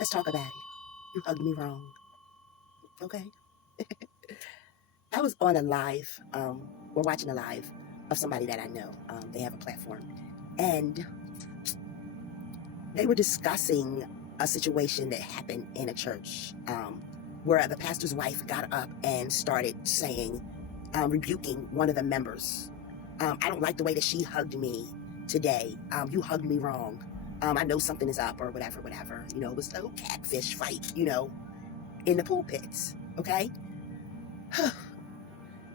Let's talk about it. You hugged me wrong. Okay. I was on a live, we're watching a live of somebody that I know. They have a platform. And they were discussing a situation that happened in a church where the pastor's wife got up and started saying, rebuking one of the members. I don't like the way that she hugged me today. You hugged me wrong. I know something is up or whatever. You know, it was a little catfish fight, you know, in the pulpits, okay?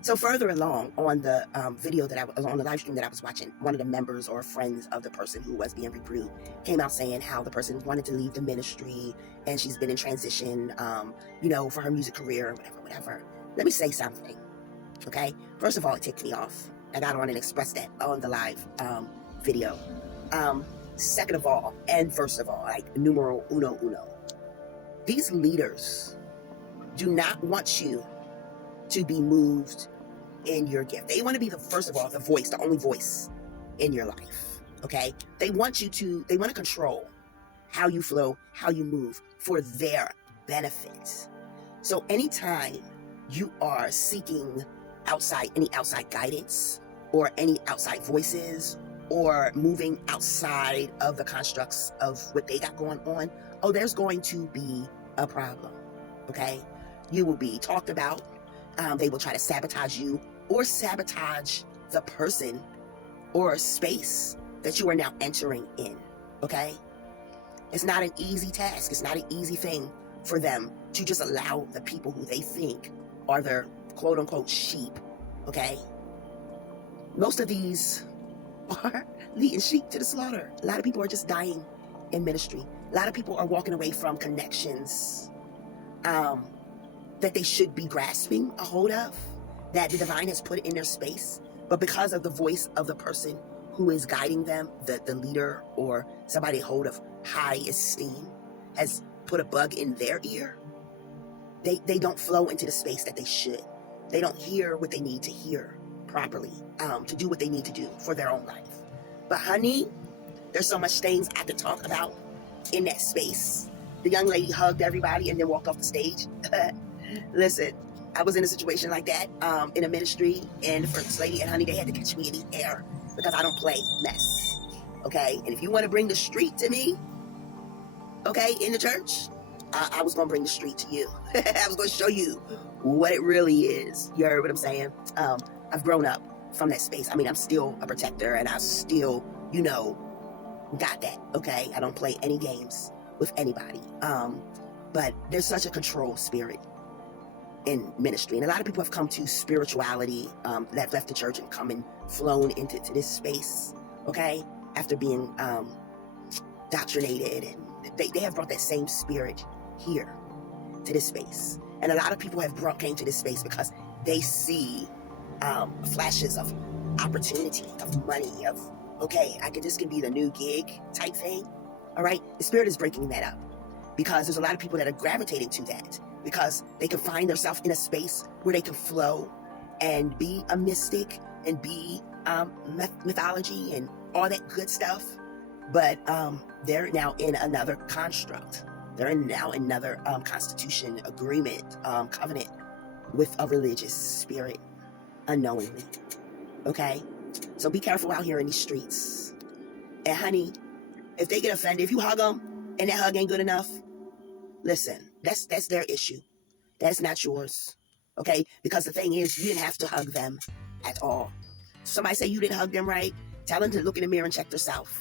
So further along on the video that I was on the live stream that I was watching, one of the members or friends of the person who was being rebuked came out saying how the person wanted to leave the ministry and she's been in transition, you know, for her music career or whatever. Let me say something, okay? First of all, it ticked me off. I got on and expressed that on the live video. Second of all, and first of all, like numero uno, these leaders do not want you to be moved in your gift. They want to be first of all, the voice, the only voice in your life, okay? They want to control how you flow, how you move for their benefit. So anytime you are seeking any outside guidance or any outside voices or moving outside of the constructs of what they got going on, oh, there's going to be a problem, okay? You will be talked about. They will try to sabotage you or sabotage the person or space that you are now entering in, okay? It's not an easy task. It's not an easy thing for them to just allow the people who they think are their quote-unquote sheep, okay? Most of these are leading sheep to the slaughter. A lot of people are just dying in ministry. A lot of people are walking away from connections that they should be grasping a hold of, that the divine has put in their space, but because of the voice of the person who is guiding them, the leader or somebody hold of high esteem has put a bug in their ear, they don't flow into the space that they should. They don't hear what they need to hear properly to do what they need to do for their own life. But honey, there's so much things I could talk about in that space. The young lady hugged everybody and then walked off the stage. Listen, I was in a situation like that in a ministry, and the first lady and honey, they had to catch me in the air because I don't play mess, okay? And if you want to bring the street to me, okay, in the church, I was going to bring the street to you. I was going to show you what it really is. You heard what I'm saying? I've grown up from that space. I mean, I'm still a protector, and I still, you know, got that, okay? I don't play any games with anybody. But there's such a control spirit in ministry. And a lot of people have come to spirituality, that left the church and come and flown into this space, okay? After being doctrinated, and they have brought that same spirit here to this space. And a lot of people have came to this space because they see flashes of opportunity, of money, of, okay, this can be the new gig type thing, all right? The spirit is breaking that up because there's a lot of people that are gravitating to that because they can find themselves in a space where they can flow and be a mystic and be mythology and all that good stuff. But they're now in another construct. They're now in another constitution, agreement, covenant with a religious spirit unknowingly, okay? So be careful out here in these streets. And honey, if they get offended, if you hug them and that hug ain't good enough, listen, that's their issue. That's not yours, okay? Because the thing is, you didn't have to hug them at all. Somebody say you didn't hug them right, tell them to look in the mirror and check themselves.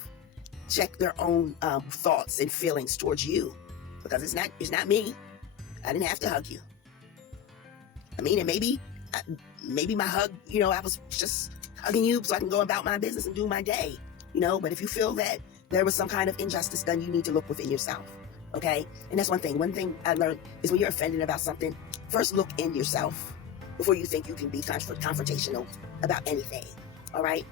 Check their own thoughts and feelings towards you, because it's not me. I didn't have to hug you. I mean, and maybe my hug, you know, I was just hugging you so I can go about my business and do my day, you know. But if you feel that there was some kind of injustice done, you need to look within yourself, okay? And that's one thing. One thing I learned is when you're offended about something, first look in yourself before you think you can be confrontational about anything, all right?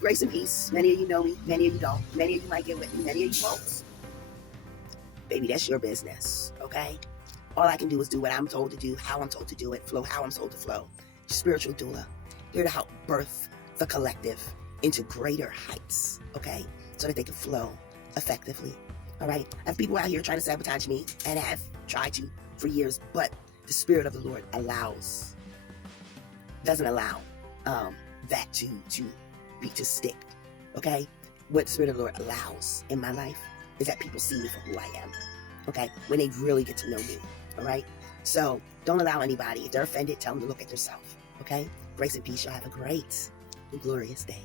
Grace and peace. Many of you know me, many of you don't. Many of you might get with me, many of you won't. Baby, that's your business, okay? All I can do is do what I'm told to do, how I'm told to do it, flow how I'm told to flow. Spiritual doula, here to help birth the collective into greater heights, okay? So that they can flow effectively. All right. I have people out here trying to sabotage me, and have tried to for years, but the Spirit of the Lord doesn't allow that to stick. Okay. What the Spirit of the Lord allows in my life is that people see me for who I am. Okay. When they really get to know me. All right. So don't allow anybody, if they're offended, tell them to look at themselves. Okay. Grace and peace. Y'all have a great and glorious day.